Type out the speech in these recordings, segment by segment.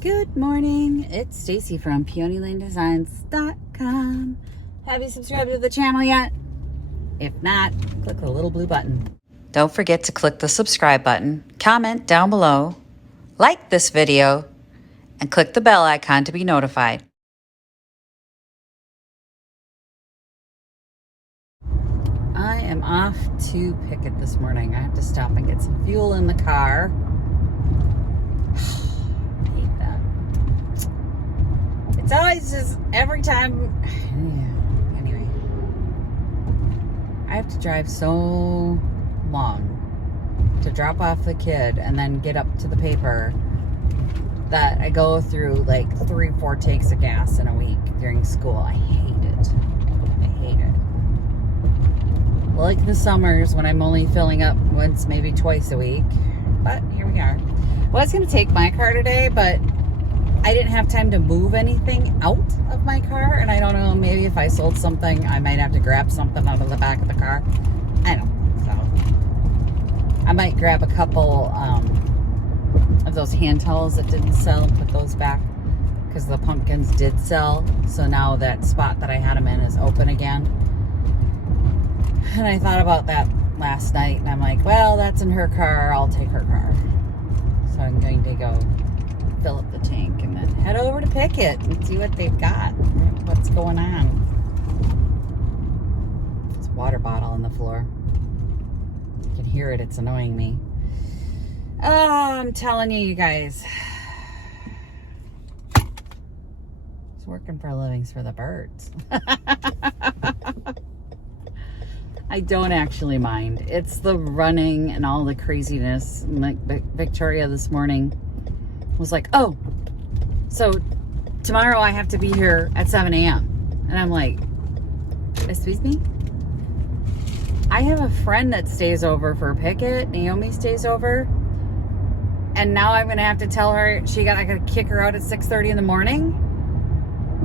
Good morning, it's Stacy from PeonyLaneDesigns.com. Have you subscribed to the channel yet? If not, click the little blue button. Don't forget to click the subscribe button, comment down below, like this video, and click the bell icon to be notified. I am off to Pickett this morning. I have to stop and get some fuel in the car. It's always just every time. Yeah, anyway, I have to drive so long to drop off the kid and then get up to the paper that I go through like 3-4 takes of gas in a week during school. I hate it. I hate it. Like the summers when I'm only filling up once, maybe twice a week. But here we are. I was going to take my car today, but I didn't have time to move anything out of my car, and I don't know, maybe if I sold something, I might have to grab something out of the back of the car. I don't know, so I might grab a couple of those hand towels that didn't sell and put those back, because the pumpkins did sell, so now that spot that I had them in is open again. And I thought about that last night, and I'm like, well, that's in her car, I'll take her car. So I'm going to go fill up the tank and then head over to Pickett and see what they've got, what's going on. There's a water bottle on the floor. You can hear it, it's annoying me. Oh, I'm telling you guys. It's working for a living's for the birds. I don't actually mind. It's the running and all the craziness. Like Victoria this morning was like, oh, so tomorrow I have to be here at 7 a.m. And I'm like, excuse me? I have a friend that stays over for Pickett. Naomi stays over. And now I'm going to have to tell her I got to kick her out at 6:30 in the morning.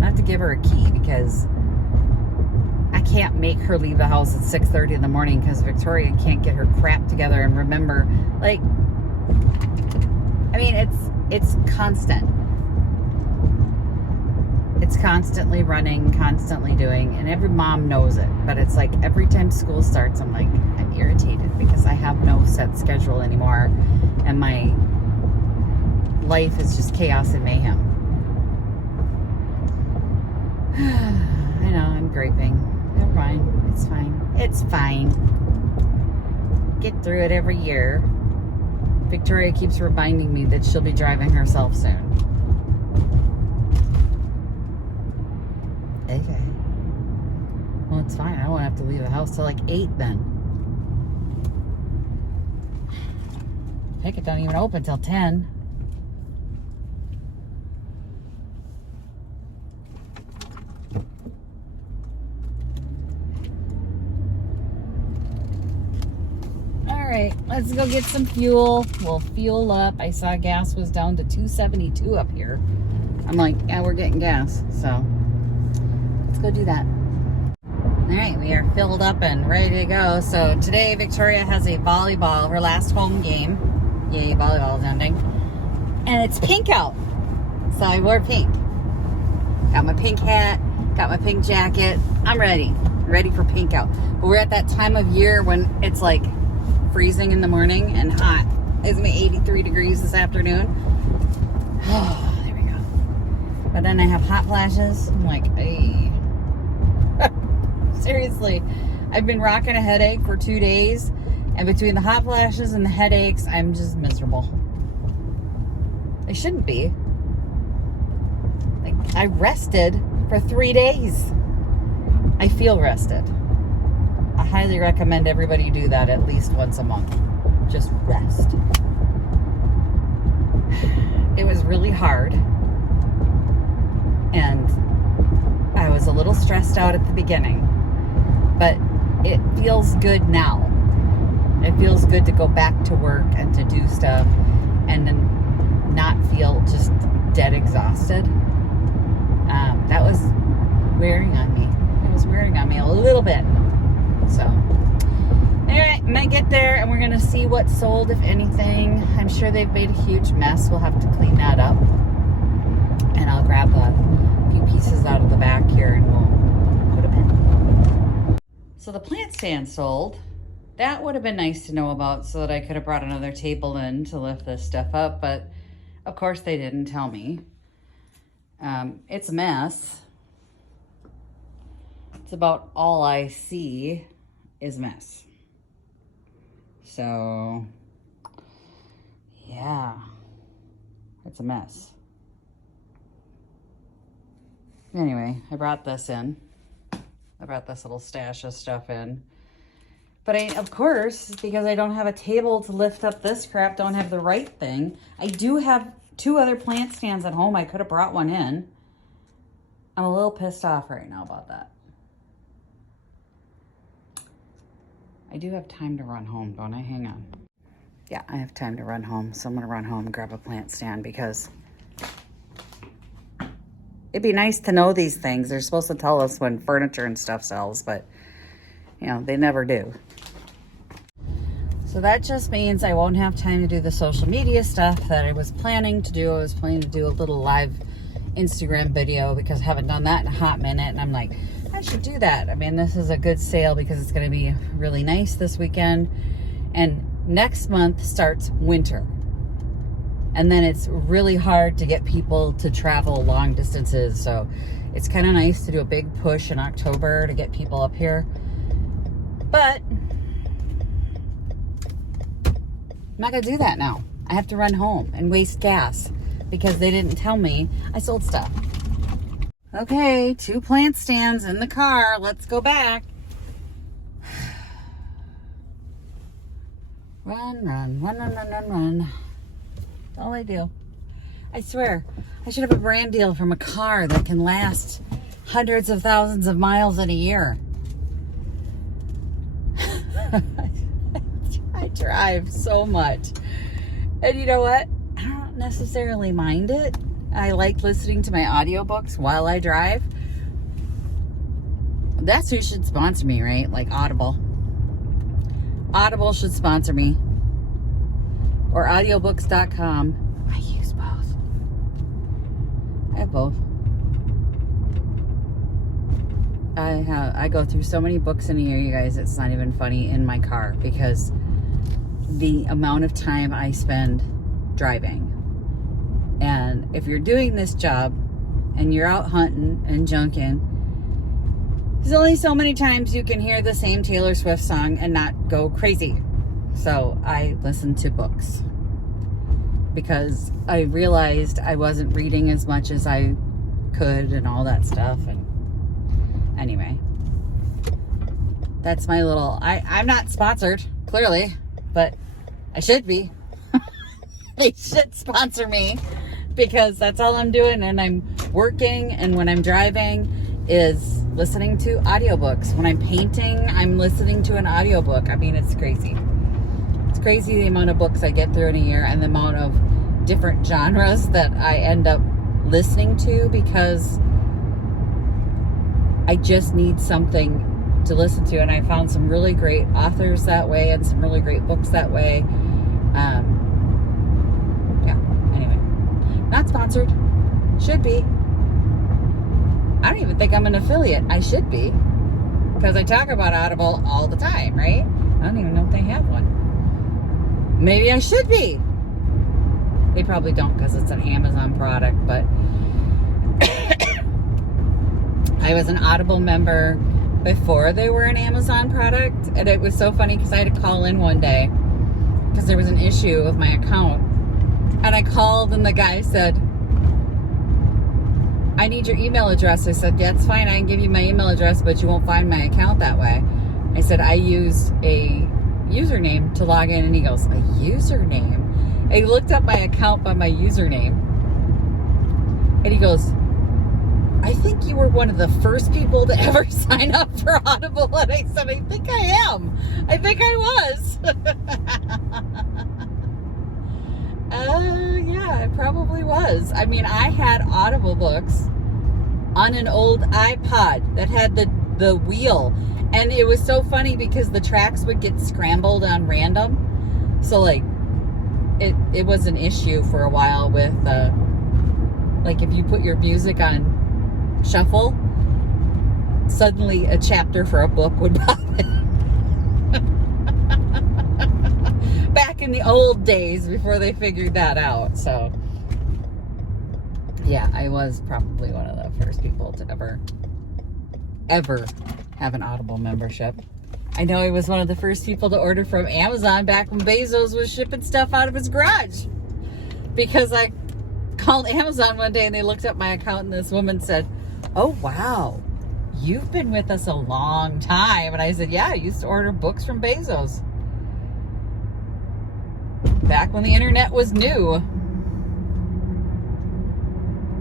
I have to give her a key because I can't make her leave the house at 6:30 in the morning because Victoria can't get her crap together and remember, like, I mean, it's constant. It's constantly running, constantly doing, and every mom knows it. But it's like every time school starts, I'm like, I'm irritated because I have no set schedule anymore. And my life is just chaos and mayhem. I know, I'm griping. Never mind. It's fine. It's fine. Get through it every year. Victoria keeps reminding me that she'll be driving herself soon. Okay. Well, it's fine. I won't have to leave the house till like 8 then. Pickett don't even open till 10. Alright, let's go get some fuel. We'll fuel up. I saw gas was down to $2.72 up here. I'm like, yeah, we're getting gas. So, let's go do that. Alright, we are filled up and ready to go. So, today Victoria has a volleyball, her last home game. Yay, volleyball's ending. And it's pink out. So, I wore pink. Got my pink hat, got my pink jacket. I'm ready. Ready for pink out. But we're at that time of year when it's like freezing in the morning and hot. It's gonna be 83 degrees this afternoon. Oh, there we go. But then I have hot flashes. I'm like, hey. Seriously, I've been rocking a headache for 2 days, and between the hot flashes and the headaches, I'm just miserable. I shouldn't be. Like, I rested for 3 days. I feel rested. I highly recommend everybody do that at least once a month. Just rest. It was really hard. And I was a little stressed out at the beginning. But it feels good now. It feels good to go back to work and to do stuff and then not feel just dead exhausted. That was wearing on me. It was wearing on me a little bit. So, anyway, I'm gonna get there and we're gonna see what's sold, if anything. I'm sure they've made a huge mess. We'll have to clean that up. I'll grab a few pieces out of the back here and we'll put them in. So the plant stand sold. That would have been nice to know about so that I could have brought another table in to lift this stuff up, but of course they didn't tell me. It's a mess. It's about all I see is mess. So, yeah, it's a mess. Anyway, I brought this in. I brought this little stash of stuff in. But of course, because I don't have a table to lift up this crap, don't have the right thing. I do have 2 other plant stands at home. I could have brought one in. I'm a little pissed off right now about that. I do have time to run home, don't I? Hang on. Yeah, I have time to run home. So I'm going to run home and grab a plant stand because it'd be nice to know these things. They're supposed to tell us when furniture and stuff sells, but, you know, they never do. So that just means I won't have time to do the social media stuff that I was planning to do. I was planning to do a little live Instagram video because I haven't done that in a hot minute. And I'm like, I should do that. I mean, this is a good sale because it's going to be really nice this weekend. And next month starts winter. And then it's really hard to get people to travel long distances. So it's kind of nice to do a big push in October to get people up here. But I'm not going to do that now. I have to run home and waste gas because they didn't tell me I sold stuff. Okay, 2 plant stands in the car. Let's go back. Run, run, run, run, run, run, run. That's all I do. I swear, I should have a brand deal from a car that can last hundreds of thousands of miles in a year. I drive so much. And you know what? I don't necessarily mind it. I like listening to my audiobooks while I drive. That's who should sponsor me, right? Like Audible. Audible should sponsor me. Or audiobooks.com. I use both. I have both. I go through so many books in a year, you guys, it's not even funny, in my car because the amount of time I spend driving. And if you're doing this job and you're out hunting and junking, there's only so many times you can hear the same Taylor Swift song and not go crazy. So I listen to books because I realized I wasn't reading as much as I could and all that stuff. And anyway, that's my little, I'm not sponsored, clearly, but I should be. They should sponsor me because that's all I'm doing. And I'm working, and when I'm driving is listening to audiobooks. When I'm painting, I'm listening to an audiobook. I mean, it's crazy. It's crazy the amount of books I get through in a year and the amount of different genres that I end up listening to because I just need something to listen to. And I found some really great authors that way and some really great books that way. Yeah, anyway. Not sponsored. Should be. I don't even think I'm an affiliate. I should be. Because I talk about Audible all the time, right? I don't even know if they have one. Maybe I should be. They probably don't because it's an Amazon product, but I was an Audible member before they were an Amazon product, and it was so funny because I had to call in one day because there was an issue with my account, and I called and the guy said, I need your email address. I said, yeah, it's fine. I can give you my email address, but you won't find my account that way. I said, I use a username to log in. And he goes, a username? I looked up my account by my username. And he goes, I think you were one of the first people to ever sign up for Audible. And I said, I think I am. I think I was. Yeah, I probably was. I mean, I had Audible books on an old iPod that had the wheel. And it was so funny because the tracks would get scrambled on random. So, like, it was an issue for a while with Like if you put your music on shuffle, suddenly a chapter for a book would pop in. Back in the old days before they figured that out. So yeah, I was probably one of the first people to ever have an Audible membership. I know I was one of the first people to order from Amazon back when Bezos was shipping stuff out of his garage. Because I called Amazon one day and they looked up my account and this woman said, "Oh, wow, you've been with us a long time." And I said, "Yeah, I used to order books from Bezos. Back when the internet was new."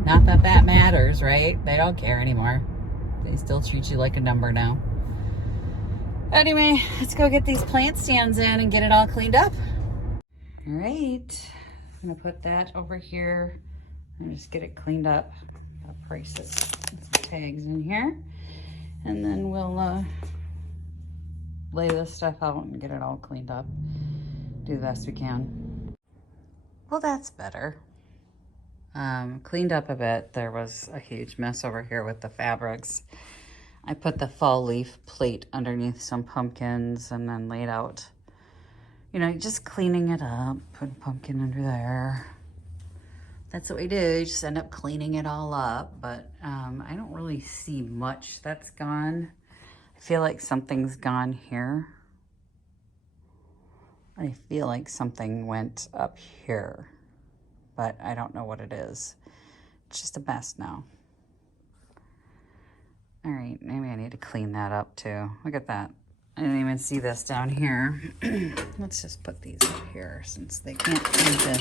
Not that that matters, right? They don't care anymore. They still treat you like a number now. Anyway, let's go get these plant stands in and get it all cleaned up. All right, I'm gonna put that over here and just get it cleaned up. Got prices and some tags in here. And then we'll lay this stuff out and get it all cleaned up. Do the best we can. Well, that's better. Cleaned up a bit. There was a huge mess over here with the fabrics. I put the fall leaf plate underneath some pumpkins and then laid out, you know, just cleaning it up, put a pumpkin under there. That's what we do, you just end up cleaning it all up, but I don't really see much that's gone. I feel like something's gone here. I feel like something went up here, but I don't know what it is. It's just a mess now. All right, maybe I need to clean that up too. Look at that. I didn't even see this down here. Let's just put these up here since they can't seem to.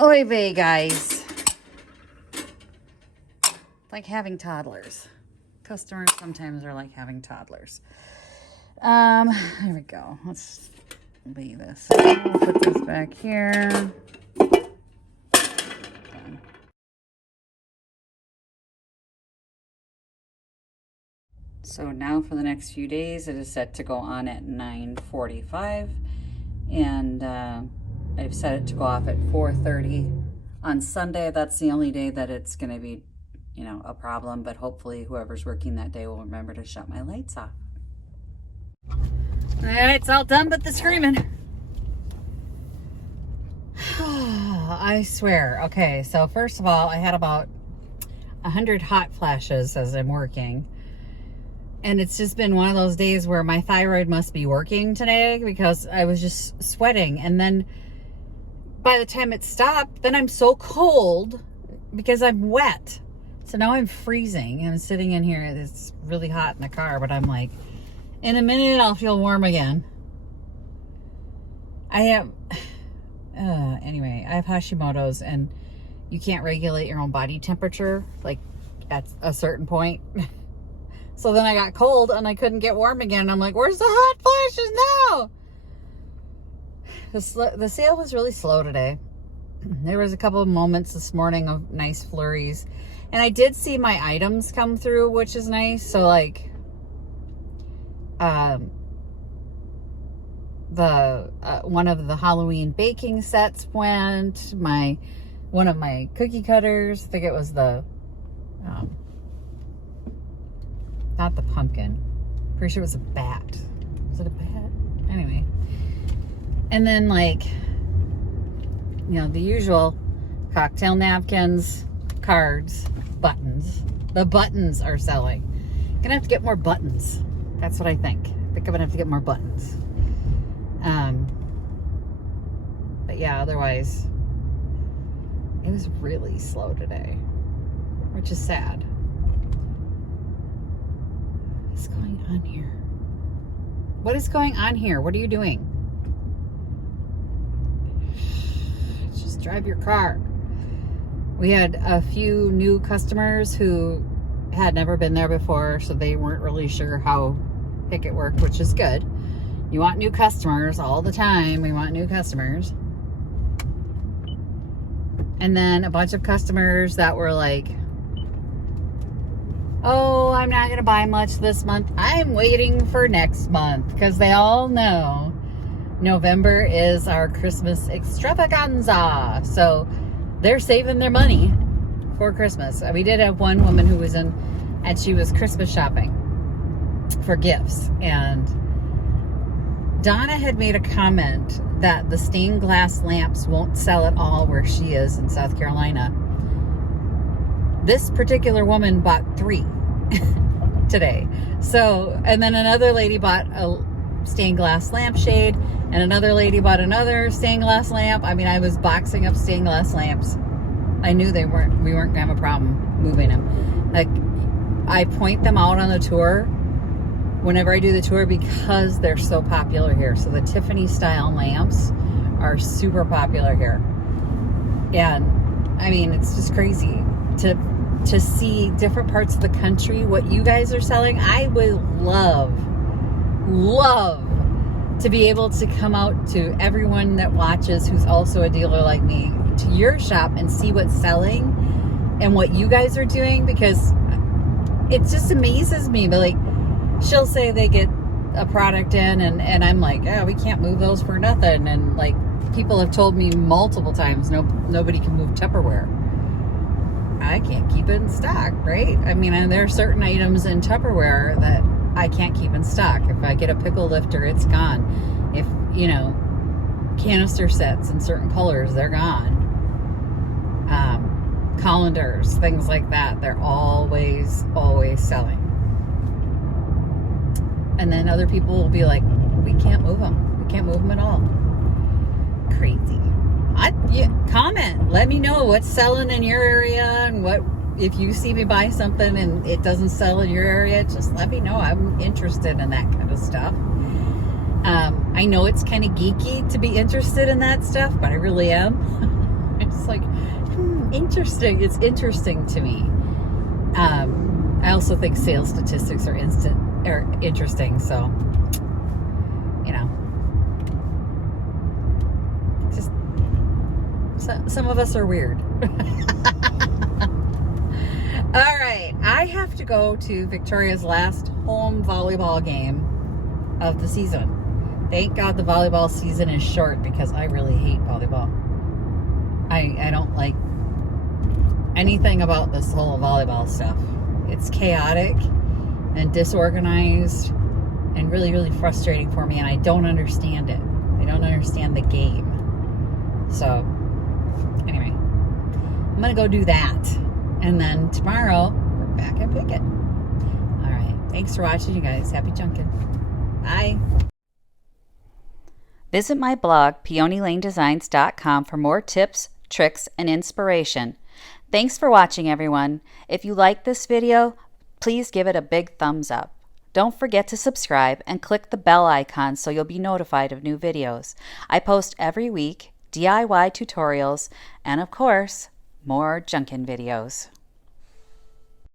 Oy vey, guys. Like having toddlers. Customers sometimes are like having toddlers. There we go. Let's leave this. I'll put this back here. So now for the next few days, it is set to go on at 9:45, and I've set it to go off at 4:30 on Sunday. That's the only day that it's going to be, you know, a problem, but hopefully whoever's working that day will remember to shut my lights off. All right, it's all done but the screaming. I swear. Okay, so first of all, I had about 100 hot flashes as I'm working. And it's just been one of those days where my thyroid must be working today because I was just sweating. And then by the time it stopped, then I'm so cold because I'm wet. So now I'm freezing. I'm sitting in here. It's really hot in the car, but I'm like, in a minute, I'll feel warm again. Anyway, I have Hashimoto's and you can't regulate your own body temperature, like at a certain point. So then I got cold and I couldn't get warm again. I'm like, where's the hot flashes now? The sale was really slow today. There was a couple of moments this morning of nice flurries. And I did see my items come through, which is nice. So like, one of the Halloween baking sets went. One of my cookie cutters, I think it was the, not the pumpkin. Pretty sure it was a bat. Was it a bat? Anyway. And then like, you know, the usual cocktail napkins, cards, buttons. The buttons are selling. Gonna have to get more buttons. That's what I think. I think I'm gonna have to get more buttons. But yeah, otherwise, it was really slow today, which is sad. What's going on here? What is going on here? What are you doing? Just drive your car. We had a few new customers who had never been there before, so they weren't really sure how Picket worked, which is good. You want new customers all the time. We want new customers. And then a bunch of customers that were like, oh, I'm not going to buy much this month. I'm waiting for next month, because they all know November is our Christmas extravaganza. So they're saving their money for Christmas. We did have one woman who was in, and she was Christmas shopping for gifts. And Donna had made a comment that the stained glass lamps won't sell at all where she is in South Carolina. This particular woman bought 3 today. So, and then another lady bought a stained glass lampshade, and another lady bought another stained glass lamp. I mean, I was boxing up stained glass lamps. I knew we weren't gonna have a problem moving them. Like, I point them out on the tour whenever I do the tour because they're so popular here. So the Tiffany style lamps are super popular here. And I mean, it's just crazy to see different parts of the country, what you guys are selling. I would love to be able to come out to everyone that watches who's also a dealer like me, to your shop and see what's selling and what you guys are doing, because it just amazes me. But like, she'll say they get a product in and I'm like, oh, we can't move those for nothing. And like, people have told me multiple times, nobody can move Tupperware. I can't keep it in stock, right? I mean, and there are certain items in Tupperware that I can't keep in stock. If I get a pickle lifter, it's gone. If, you know, canister sets in certain colors, they're gone. Colanders, things like that, they're always selling. And then other people will be like, we can't move them. We can't move them at all. Crazy. Comment. Let me know what's selling in your area, and what, if you see me buy something and it doesn't sell in your area, just let me know. I'm interested in that kind of stuff. I know it's kind of geeky to be interested in that stuff, but I really am. It's like, interesting. It's interesting to me. I also think sales statistics are interesting. So, you know, just some of us are weird. All right, I have to go to Victoria's last home volleyball game of the season. Thank God the volleyball season is short, because I really hate volleyball. I don't like anything about this whole volleyball stuff. It's chaotic and disorganized and really, really frustrating for me, and I don't understand it. I don't understand the game. So, anyway, I'm going to go do that. And then tomorrow, we're back at Pickett. All right. Thanks for watching, you guys. Happy junking. Bye. Visit my blog, peonylanedesigns.com, for more tips, tricks, and inspiration. Thanks for watching, everyone. If you like this video, please give it a big thumbs up. Don't forget to subscribe and click the bell icon so you'll be notified of new videos. I post every week DIY tutorials and, of course, more junkin' videos.